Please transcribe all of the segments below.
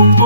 আসসালামু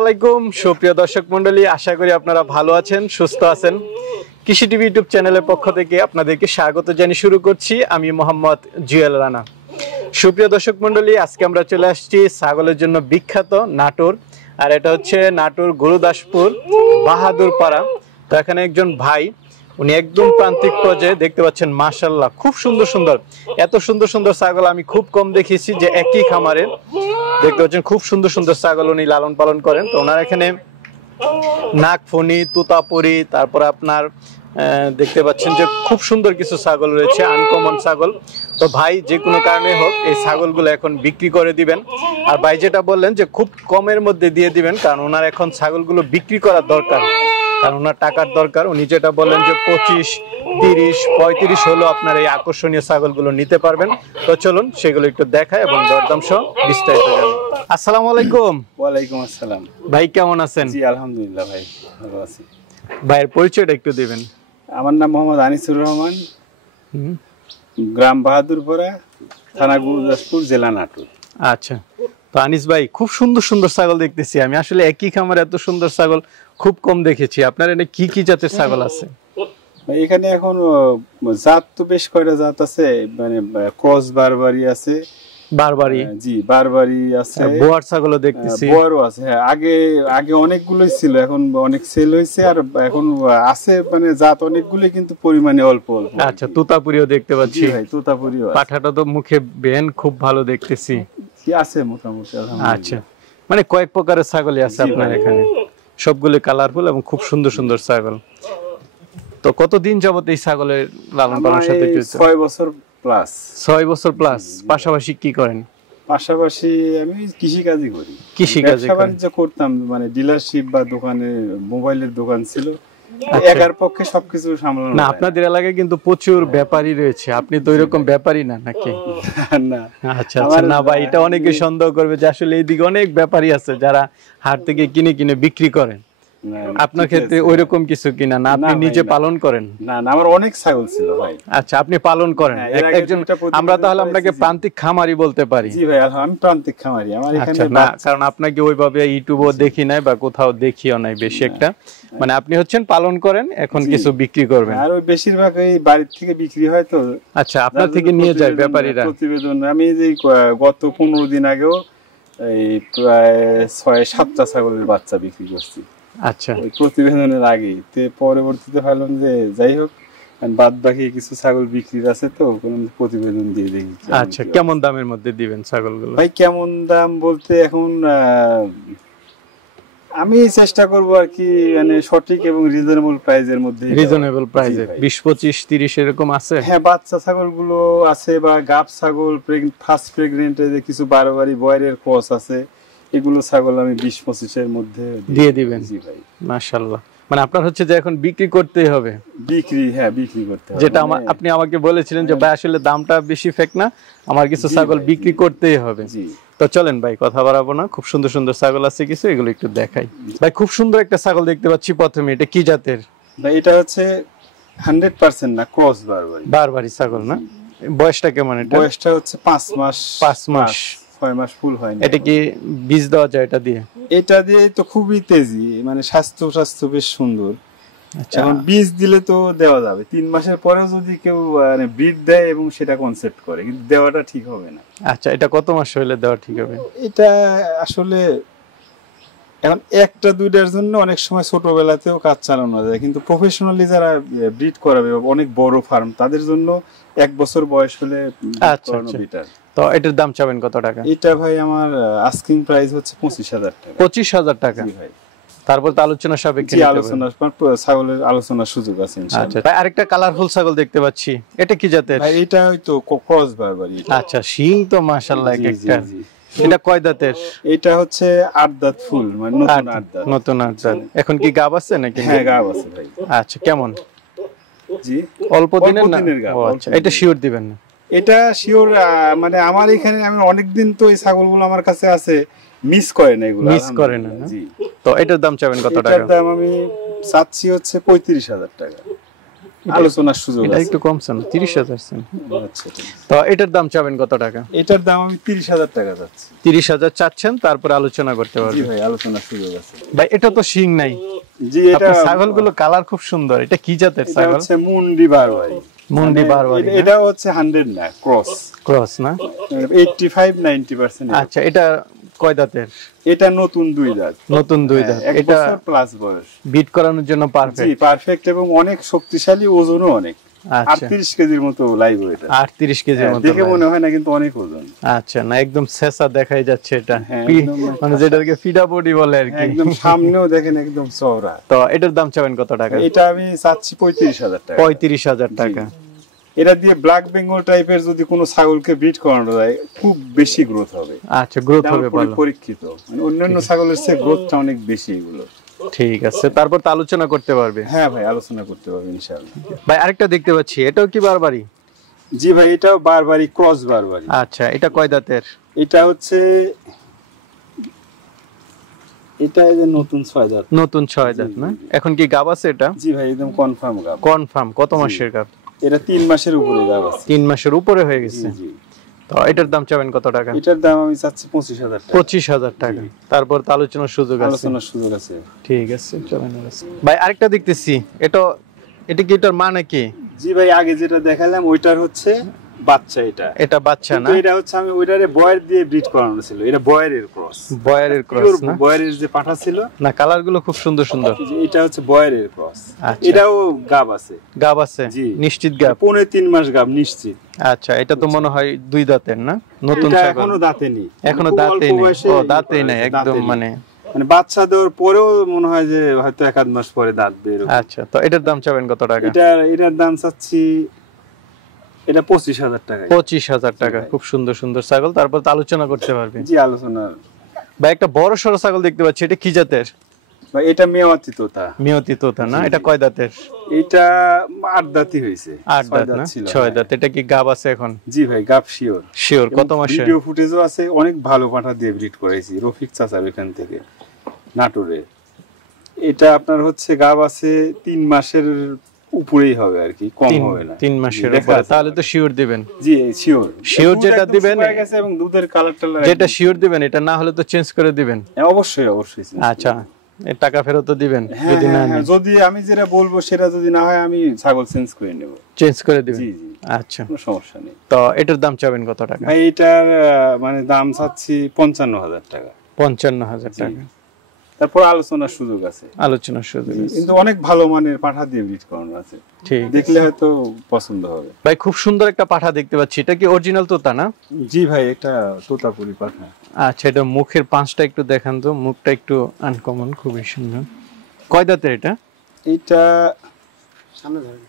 আলাইকুম সুপ্রিয় দর্শক মণ্ডলী, আশা করি আপনারা ভালো আছেন, সুস্থ আছেন। কৃষি টিভি ইউটিউব চ্যানেলের পক্ষ থেকে আপনাদেরকে স্বাগত জানিয়ে শুরু করছি। আমি মোহাম্মদ জুয়েল রানা। সুপ্রিয় দর্শক মণ্ডলী, আজকে আমরা চলে আসছি ছাগলের জন্য বিখ্যাত নাটোর, আর এটা হচ্ছে নাটোর গুরুদাসপুর বাহাদুরপাড়া। তো এখানে একজন ভাই, উনি একদম প্রান্তিক পর্যায়ে, দেখতে পাচ্ছেন মাশাআল্লাহ খুব সুন্দর সুন্দর, এত সুন্দর সুন্দর ছাগল আমি খুব কম দেখেছি যে একই খামারে। দেখতে পাচ্ছেন খুব সুন্দর সুন্দর ছাগল উনি লালন পালন করেন। তো ওনার এখানে নাগফণি, তোতাপুরি, তারপর আপনার দেখতে পাচ্ছেন যে খুব সুন্দর কিছু ছাগল রয়েছে, আনকমন ছাগল। তো ভাই যে কোনো কারণে হোক এই ছাগলগুলো এখন বিক্রি করে দিবেন। আর ভাই যেটা বললেন যে খুব কমের মধ্যে দিয়ে দিবেন, কারণ ওনার এখন ছাগলগুলো বিক্রি করার দরকার, কারণ ওনার টাকার দরকার। উনি যেটা বললেন যে 25, 30, 35 হলো আপনার এই আকর্ষণীয় ছাগলগুলো নিতে পারবেন। তো চলুন সেগুলো একটু দেখাই এবং দরদাম সহ বিস্তারিত জানি। আসসালামু আলাইকুম। ওয়ালাইকুম আসসালাম। ভাই কেমন আছেন? জি আলহামদুলিল্লাহ ভাই, ভালো আছি। ভাইয়ের পরিচয়টা একটু দিবেন। আমার নাম মোহাম্মদ আনিসুর রহমান, গ্রাম বাহাদুরপাড়া, থানা গুরুদাসপুর, জেলা নাটোর। আচ্ছা, তো আনিস ভাই খুব সুন্দর সুন্দর ছাগল দেখতেছি আমি। আসলে একই খামারে এত সুন্দর ছাগল খুব কম দেখেছি। আপনার এখানে কি কি জাতের ছাগল আছে? এখানে এখন জাত তো বেশ কয়টা জাত আছে, মানে ক্রস বারবারি আছে, বারবারি, জি বারবারি আছে, বোয়ার ছাগলও দেখতেছি, বোয়ারও আছে। হ্যাঁ, আগে অনেকগুলোই ছিল, এখন অনেক সেল হয়েছে, আর এখন আছে মানে জাত অনেকগুলোই, কিন্তু পরিমাণে অল্প অল্প। আচ্ছা, তোতাপুরিও দেখতে পাচ্ছি। জি ভাই, তোতাপুরিও আছে। পাঠাটা তো মুখে বেন খুব ভালো দেখতেছি। কি আছে মোটামুটি আলহামদুলিল্লাহ। আচ্ছা, মানে কয়েক প্রকারের ছাগলই আছে আপনার এখানে, সবগুলো কালারফুল এবং খুব সুন্দর সুন্দর ছাগল। তো কতদিন যাবত এই ছাগলের লালন পালনের সাথে জড়িত? 6 বছর প্লাস। 6 বছর প্লাস। পাশাপাশি কি করেন? পাশাপাশি আমি কৃষিকাজই করি। কৃষিকাজে বাণিজ্য করতাম, মানে ডিলারশিপ বা দোকানে, মোবাইলের দোকান ছিল। একার পক্ষে সবকিছু সামলানো না। আপনাদের এলাকায় কিন্তু প্রচুর ব্যাপারী রয়েছে, আপনি তো এরকম ব্যাপারী না নাকি? না। আচ্ছা আচ্ছা, না ভাই, এটা অনেকে সন্দেহ করবে যে আসলে এইদিকে অনেক ব্যাপারী আছে যারা হাট থেকে কিনে কিনে বিক্রি করেন। আপনার ক্ষেত্রে ওইরকম কিছু কিনা না, আপনি নিজে পালন করেন? না না, আমার অনেক ছাগল ছিল ভাই। আচ্ছা, আপনি পালন করেন একজন, আমরা তাহলে আপনাকে প্রান্তিক খামারি বলতে পারি? জি ভাই, আমি প্রান্তিক খামারি। আমার এখানে না, কারণ আপনাকে ওইভাবে ইউটিউবে দেখি নাই বা কোথাও দেখিও নাই বেশি একটা, মানে আপনি হচ্ছেন পালন করেন, এখন কিছু বিক্রি করবেন। আর ওই বেশিরভাগ এই বাড়ি থেকে বিক্রি হয় তো। আচ্ছা, আপনার থেকে নিয়ে যায় ব্যাপারীরা? প্রতিবেদন আমি যে গত 15 দিন আগেও এই প্রায় 6-7টা ছাগলের বাচ্চা বিক্রি করছি। আচ্ছা, প্রতিবেদনের আগে। পরবর্তীতে ভাবলাম যে যাই হোক, বাদ বাকি কিছু ছাগল বিক্রির আছে, তো প্রতিবেদন দিয়ে দেখি। আচ্ছা, কেমন দামের মধ্যে দিবেন ছাগলগুলো? ভাই কেমন দাম বলতে এখন আমি চেষ্টা করব আর কি, মানে সঠিক এবং রিজনেবল প্রাইসের মধ্যে। রিজনেবল প্রাইসে 20, 25, 30 এরকম আছে? হ্যাঁ, বাচ্চা ছাগলগুলো আছে, বা গাব ছাগল, ফার্স্ট প্রেগন্যান্টে যে কিছু বারবারি বয়রের ক্রস আছে, এগুলো ছাগল আমি 20-25 এর মধ্যে দিয়ে দিবেন। জি ভাই, মাশাআল্লাহ। মানে আপনার হচ্ছে যে এখন বিক্রি করতেই হবে? বিক্রি করতে হবে। যেটা আপনি আমাকে বলেছিলেন যে ভাই আসলে দামটা বেশি ফেক না, আমার কিছু ছাগল বিক্রি করতেই হবে। জি, তো চলেন ভাই, কথা বাড়াবো না, খুব সুন্দর সুন্দর ছাগল আছে কিছু, এগুলো একটু দেখাই। ভাই খুব সুন্দর একটা ছাগল দেখতে পাচ্ছি প্রথমে, এটা কি জাতের? ভাই এটা হচ্ছে 100% না, ক্রস বারবারি ছাগল না? বয়সটা কেমন? এটা বয়সটা হচ্ছে 5 মাস। 5 মাস, 6 মাস ফুল হয়নি। এটা কি বীজ দেওয়া যায় এটা দিয়ে? এটা দিয়ে তো খুবই তেজি, মানে স্বাস্থ্য বেশ সুন্দর। আচ্ছা, এখন বীজ দিলে তো দেওয়া যাবে, 3 মাসের পরে যদি কেউ মানে ব্রিড দেয় এবং সেটা কনসেপ্ট করে, কিন্তু দেওয়াটা ঠিক হবে না। আচ্ছা, এটা কত মাস হইলে দেওয়া ঠিক হবে? এটা আসলে এখন 1-2টার জন্য অনেক সময় ছোটবেলাতেও কাজ চালানো যায়, কিন্তু প্রফেশনালি যারা ব্রিড করাবে অনেক বড় ফার্ম, তাদের জন্য 1 বছর বয়স হলে বেটার। তো এটার দাম চাবেন কত টাকা? এটা ভাই আমার আস্কিং প্রাইস হচ্ছে 25,000 টাকা। 25,000 টাকা? জি ভাই। তারপর তো আলোচনা সাপেক্ষে ছাগলের আলোচনার সুযোগ আছে ইনশাআল্লাহ। আচ্ছা ভাই, আরেকটা কালারফুল ছাগল দেখতে পাচ্ছি, এটা কি জাতের? ভাই এটা হয়তো ক্রস বারবারি। আচ্ছা, শিং তো মাশাআল্লাহ একটা। এটা কয় দাঁতের? এটা হচ্ছে 8 দাঁত ফুল, মানে নতুন 8 দাঁত। নতুন 8 দাঁত। এখন কি গাব আছে নাকি? হ্যাঁ, গাব আছে ভাই। আচ্ছা, কেমন? জি অল্প দিনের না? দিনের গাব, ও আচ্ছা, এটা শিওর দিবেন না? এটা শিওর, মানে আমার এখানে আমি অনেকদিন তো এই ছাগলগুলো আমার কাছে আছে, মিস করে না এগুলো, মিস করে না, না? জি। তো এটার দাম চাবেন কত টাকা? এটার দাম আমি চাচ্ছি হচ্ছে 35,000 টাকা, আলোচনার সুযোগ এটা আছে। একটু কমছে না, 30,000 চান? আচ্ছা, ঠিক আছে। তো এটার দাম চাবেন কত টাকা? এটার দাম আমি 30,000 টাকা চাচ্ছি। 30,000 চাচ্ছেন, তারপর আলোচনা করতে জি পারবেন। ভাই, আলোচনার সুযোগ আছে। ভাই এটা তো শিং নাই। জি, এটা আপনার ছাগলগুলো কালার খুব সুন্দর, এটা কি জাতের এটা ছাগল? হচ্ছে মুন্ডি বারবারি। মুন্ডি বারবারি, না? এটা হচ্ছে 100 না, ক্রস। ক্রস না? 85-90%। আচ্ছা, এটা কয় দাঁতের? এটা নতুন 2 দাঁত। নতুন 2 দাঁত। এক এটা বছর প্লাস বয়স। বিট করানোর জন্য জি, পারফেক্ট। পারফেক্ট এবং অনেক শক্তিশালী, ওজনও অনেক। আচ্ছা, 38 কেজির মতো লাইভ এটা। 38 কেজির মতো দেখে লাগে। মনে হয় না, কিন্তু অনেক ওজন। আচ্ছা, না একদম ছেঁচা দেখাই যাচ্ছে এটা। হ্যাঁ, পি- একদম মানে যেটাকে ফিডা বডি বলে আর কি। একদম সামনেও দেখেন একদম চওড়া। তো এটার দাম চাবেন কত টাকা? এটা আমি চাচ্ছি 35,000 টাকা। 35,000 টাকা। এটা দিয়ে ব্ল্যাক বেঙ্গল টাইপের যদি কোনো ছাগলকে ব্রিড করানো যায়, খুব বেশি গ্রোথ হবে। আচ্ছা, গ্রোথ এটা হবে আমার ভালো। পরীক্ষিত, মানে অন্যান্য ছাগলের চেয়ে গ্রোথটা অনেক বেশি এগুলো। ঠিক আছে, তারপর তো আলোচনা করতে পারবে। হ্যাঁ ভাই, আলোচনা করতে পারবো ইনশাআল্লাহ। ভাই আরেকটা দেখতে পাচ্ছি, এটাও কি বারবারি? জি ভাই, এটাও বারবারি, ক্রস বারবারি। আচ্ছা, এটা কয় দাঁতের? এটা হচ্ছে, এটা এই যে নতুন 6 দাঁত। নতুন 6 দাঁত না? এখন কি গাব আছে এটা? জি ভাই, একদম কনফার্ম গাব। কনফার্ম। কত মাসের গাব? এটা 3 মাসের উপরে গাব আছে। 3 মাসের উপরে হয়ে গেছে। জি। তো এটার দাম চাবেন কত টাকা? এটার দাম আমি চাচ্ছি 25,000 টাকা। 25,000 টাকা। তারপর তো আলোচনার সুযোগ আছে। আলোচনার সুযোগ আছে। ঠিক আছে, চলেন। ভাই আরেকটা দেখতেছি, এটা কি এটার মানে কি? জি ভাই, আগে যেটা দেখালাম ওইটার হচ্ছে বাচ্চা। এটা বাচ্চা না? কিন্তু এটা হচ্ছে আমি ওইটারে বয়ের দিয়ে ব্রিড করানো ছিল। এটা বয়েরের ক্রস। বয়ারের ক্রস না? বয়েরের যে পাঠা ছিল না, কালার গুলো খুব সুন্দর সুন্দর। এটা হচ্ছে বয়েরের ক্রস। আচ্ছা। এটাও গাব আছে। গাব আছে? জি। নিশ্চিত গাব? 3.5 মাস গাব নিশ্চিত। আচ্ছা, এটা তো মনে হয় 2 দাঁতের না? নতুন এটা ছাগল। এখনো দাঁতে নেই। এখনো খুব দাঁতেই অল্প নেই? বয়সে ও, দাঁতেই নেই একদম, মানে মানে বাচ্চা দেওয়ার পরেও মনে হয় যে হয়তো 1-2 মাস পরে দাঁত বের হবে। আচ্ছা, তো এটার দাম চাবেন কত টাকা? এটার দাম চাচ্ছি, এটা 25,000 টাকা। 25,000 টাকা। খুব সুন্দর সুন্দর ছাগল, তারপর তো আলোচনা করতে পারবে। জি, আলোচনা। ভাই একটা বড় সড়ো ছাগল দেখতে পাচ্ছি, এটা কি জাতের? ভাই এটা মেওয়াতি তোতা। মিয়তি তোতা না? এটা কয় দাঁতের? এটা 8 দাঁতই হয়েছে। 8 দাঁত না? 6 দাঁত। এটা কি গাব আছে এখন? জি ভাই, গাব শিওর। শিওর। কত মাসে? ভিডিও ফুটেজও আছে, অনেক ভালো পাঠা দিয়ে ব্রিড করাইছি রফিক চাচার এখান থেকে, নাটোরে। এটা আপনার হচ্ছে গাব আছে 3 মাসের উপরেই হবে আর কি, কম হবে না। 3 মাসের দেখা উপরে? আছে। তাহলে তো শিওর দিবেন। জি শিওর। শিওর যেটা দিবেন, গেছে এবং দুধের কালারটা যেটা শিওর দিবেন, এটা না হলে তো চেঞ্জ করে দিবেন। অবশ্যই অবশ্যই। আচ্ছা, এর টাকা ফেরত দিবেন হ্যাঁ, যদি না হ্যাঁ, নেন? যদি আমি যেটা বলবো সেটা যদি না হয়, আমি ছাগল চেঞ্জ করে নেব। চেঞ্জ করে দিবেন? জি জি, আচ্ছা, কোনো সমস্যা নেই। তো এটার দাম চাবেন কত টাকা? ভাই এটার মানে দাম চাচ্ছি 55,000 টাকা। 55,000 টাকা। তারপর আলোচনার সুযোগ আছে। আলোচনার সুযোগ আছে। কিন্তু অনেক ভালো মানের পাঠা দিয়ে ব্রিড করানো আছে, ঠিক দেখলে হয়তো পছন্দ হবে। ভাই খুব সুন্দর একটা পাঠা দেখতে পাচ্ছি, এটা কি অরিজিনাল তোতা না? জি ভাই, এটা তোতাপুরি পাঠা। আচ্ছা, এটা মুখের পাঁচটা একটু দেখান তো, মুখটা একটু আনকমন, খুবই সুন্দর। কয় দাঁতের এটা? এটা সামনে ধরেন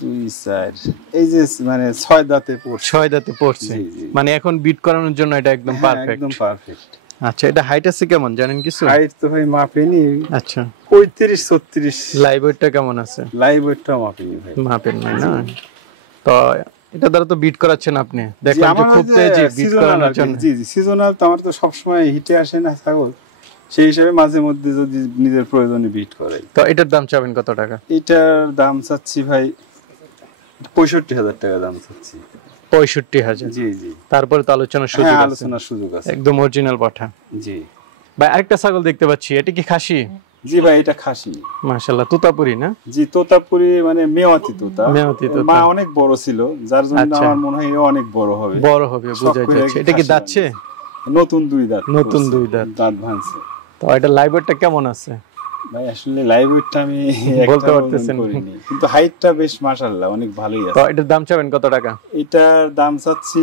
2-4, এই যে মানে 6 দাঁতে পড়ছে। 6 দাঁতে পড়ছে, জি, জি। মানে এখন বিট করানোর জন্য এটা একদম হ্যাঁ, পারফেক্ট। একদম পারফেক্ট। আচ্ছা, এটা হাইট আছে কেমন জানেন কিছু? হাইট তো ভাই মাপেনি। আচ্ছা, 35-36। লাইভ ওয়েটটা কেমন আছে? লাইভ ওয়েটটা মাপেনি ভাই। মাপেন নাই না? তো এটা দ্বারা তো বিট করাচ্ছেন আপনি, দেখলাম যে খুব তেজি বিট করানোর জন্য। জি জি, সিজনাল তো আমার তো সবসময় হিটে আসে না ছাগল, সেই হিসাবে মাঝে মধ্যে যদি নিজের প্রয়োজনে বিট করাই। তো এটার দাম চাবেন কত টাকা? এটার দাম চাচ্ছি ভাই 65,000 টাকা দাম চাচ্ছি। 65,000? জি জি, তারপরে তো আলোচনার সুযোগ হ্যাঁ আছে? আলোচনার সুযোগ আছে, একদম অরিজিনাল পাঠা। জি ভাই আরেকটা ছাগল দেখতে পাচ্ছি, এটা কি খাসি? জি ভাই, এটা খাসি। মাশাআল্লাহ, তোতাপুরি না? জি, তোতাপুরি মানে মেওয়াতি তোতা। মেওয়াতি তোতা। মা অনেক বড় ছিল, যার জন্য আচ্ছা। আমার মনে হয় এ অনেক বড় হবে। বড় হবে বোঝা শখ করে যাচ্ছে। এটা কি খাসি দাঁতছে? নতুন 2 দাঁত। নতুন 2 দাঁত। দাঁত ভাঙছে। তো এটা লাইভ ওয়েটটা কেমন আছে? ভাই আসলে লাইভ ওয়েটটা আমি বলতে একটা পারতেছেন? করিনি, কিন্তু হাইটটা বেশ মাশাআল্লাহ অনেক ভালোই তো আছে। এটার দাম চাবেন কত টাকা? এটার দাম চাচ্ছি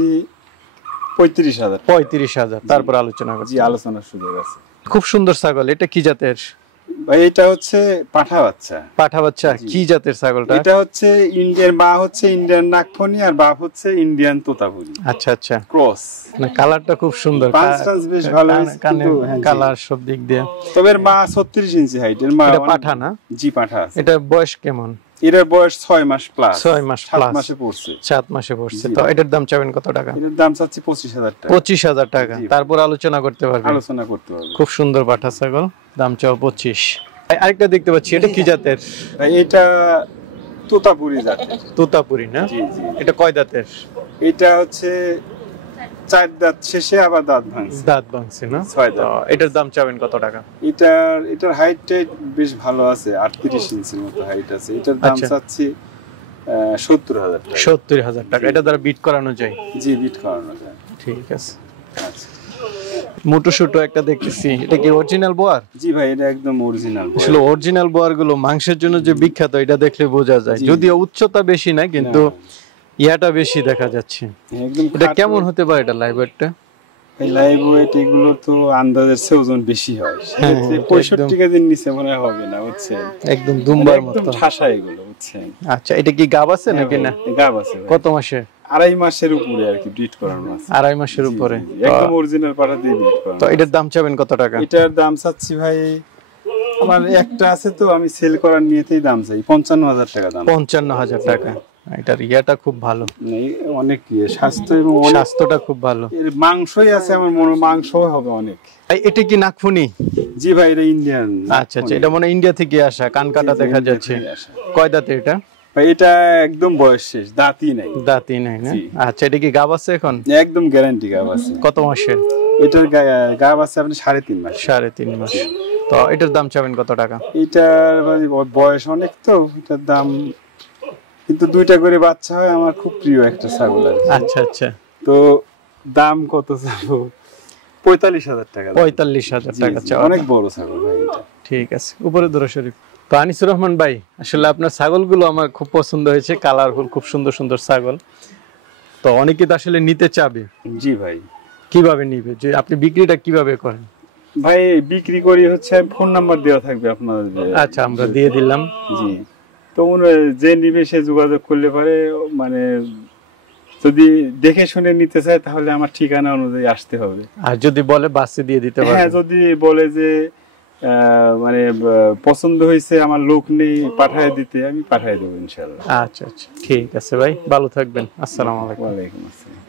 35,000। 35,000। তারপর আলোচনা করছি। জি, আলোচনার সুযোগ আছে। খুব সুন্দর ছাগল, এটা কি জাতের? ভাই এটা হচ্ছে পাঠা বাচ্চা। পাঠা বাচ্চা, কি জাতের ছাগলটা? এটা হচ্ছে ইন্ডিয়ান, মা হচ্ছে ইন্ডিয়ান নাগফনি আর বাপ হচ্ছে ইন্ডিয়ান তোতাপুরি। আচ্ছা আচ্ছা, ক্রস। মানে কালারটা খুব সুন্দর, পাঁচটাস বেশ ভালো হয়েছে, কানে কালার সব দিক দিয়ে। তবে এর মা 36 ইঞ্চি হাইটের মা। এটা পাঠা না? জি পাঠা। এটা বয়স কেমন? এটার বয়স 6 মাস প্লাস। 6 মাস প্লাস, 7 মাসে পড়ছে। 7 মাসে পড়ছে। তো এটার দাম চাবেন কত টাকা? এটার দাম চাচ্ছি 25,000 টাকা। 25,000 টাকা, তারপর আলোচনা করতে পারবেন। আলোচনা করতে পারবে। খুব সুন্দর পাঠা ছাগল, দাম চাও 25। আরেকটা দেখতে পাচ্ছি, এটা কি জাতের? এটা তোতাপুরি জাতের। তোতাপুরি না? জি জি। এটা কয় দাঁতের? এটা হচ্ছে 4 দাঁত শেষে আবার দাঁত ভাঙছে। দাঁত ভাঙছে না? 6 দাঁত। এটার দাম চাবেন কত টাকা? এটার হাইট বেশ ভালো আছে, 38 ইঞ্চির মতো হাইট আছে। এটার দাম চাচ্ছি 70,000 টাকা। 70,000 টাকা। এটা দ্বারা বিট করানো যায়? জি, বিট করানো যায়। ঠিক আছে। আচ্ছা, মোটো শুটো একটা দেখতেছি, এটা কি অরিজিনাল বোয়ার? জি ভাই, এটা একদম অরিজিনাল। আসলে অরিজিনাল বোয়ার গুলো মাংসের জন্য যে বিখ্যাত, এটা দেখলে বোঝা যায়। যদিও উচ্চতা বেশি না, কিন্তু ইয়াটা বেশি দেখা যাচ্ছে। একদম। এটা কেমন হতে পারে এটা লাইভ ওয়েটটা? এই লাইভ ওয়েট এগুলো তো আন্দাজের চেয়ে ওজন বেশি হয়। সেক্ষেত্রে 65 কেজির নিচে মনে হবে না, বুঝছেন? একদম দুম্বার মতো একদম ঠাসা এগুলো, বুঝছেন? আচ্ছা, এটা কি গাব আছে নাকি না? গাব আছে। কত মাসে? 2.5 মাসের উপরে আর কি ব্রিড করানো আছে। 2.5 মাসের উপরে, একদম অরিজিনাল পাঠা দিয়ে ব্রিড করানো। তো এটার দাম চাবেন কত টাকা? এটার দাম চাচ্ছি ভাই, আমার একটা আছে তো আমি সেল করার নিয়েতেই দাম চাই 55,000 টাকা দাম। 55,000 টাকা। এটার ইয়াটা খুব ভালো, অনেক স্বাস্থ্য এবং স্বাস্থ্যটা খুব ভালো। এর মাংসই আছে, আমার মনে হয় মাংসও হবে অনেক। এটা কি নাগফনি? জি ভাই, এটা ইন্ডিয়ান। আচ্ছা আচ্ছা, এটা মানে ইন্ডিয়া থেকে আসা, কান কাটা দেখা যাচ্ছে। কয় দাঁতে এটা? ভাই এটা একদম বয়স শেষ, দাঁতই নাই। দাঁতই নাই না? আচ্ছা, এটা কি গাব আছে এখন? একদম গ্যারান্টি গাব আছে। কত মাসের? এটার গাব আছে আপনি 3.5 মাস। 3.5 মাস। তো এটার দাম চাবেন কত টাকা? এটার বয়স অনেক, তো এটার দাম, কিন্তু 2টা করে বাচ্চা হয়, আমার খুব প্রিয় একটা ছাগল। আচ্ছা আচ্ছা, তো দাম কত চাবো? 45,000 টাকা। 45,000 টাকা চাওয়া। অনেক বড় ছাগল ভাই এটা। ঠিক আছে, উপরে ধরো শরীফ। তো আনিসুর রহমান ভাই, আসলে আপনার ছাগলগুলো আমার খুব পছন্দ হয়েছে, কালারফুল, খুব সুন্দর সুন্দর ছাগল। তো অনেকে তো আসলে নিতে চাবে। জি ভাই। কিভাবে নিবে, যে আপনি বিক্রিটা কিভাবে করেন? ভাই বিক্রি করি হচ্ছে, ফোন নাম্বার দেওয়া থাকবে আপনাদের। আচ্ছা, আমরা দিয়ে দিলাম। জি, তো যে নিবে সে যোগাযোগ করলে পারে, মানে যদি দেখে শুনে নিতে চায় তাহলে আমার ঠিকানা অনুযায়ী আসতে হবে। আর যদি বলে বাসে দিয়ে দিতে পারবেন? হ্যাঁ, যদি বলে যে মানে পছন্দ হয়েছে, আমার লোক নেই পাঠায় দিতে, আমি পাঠায় দেবো ইনশাআল্লাহ। আচ্ছা আচ্ছা, ঠিক আছে ভাই, ভালো থাকবেন। আসসালামু আলাইকুম। ওয়ালাইকুম আসসালাম।